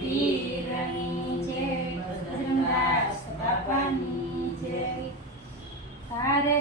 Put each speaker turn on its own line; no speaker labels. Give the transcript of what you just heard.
પીરની જય બજરંગદાસ બાપાની જય તારે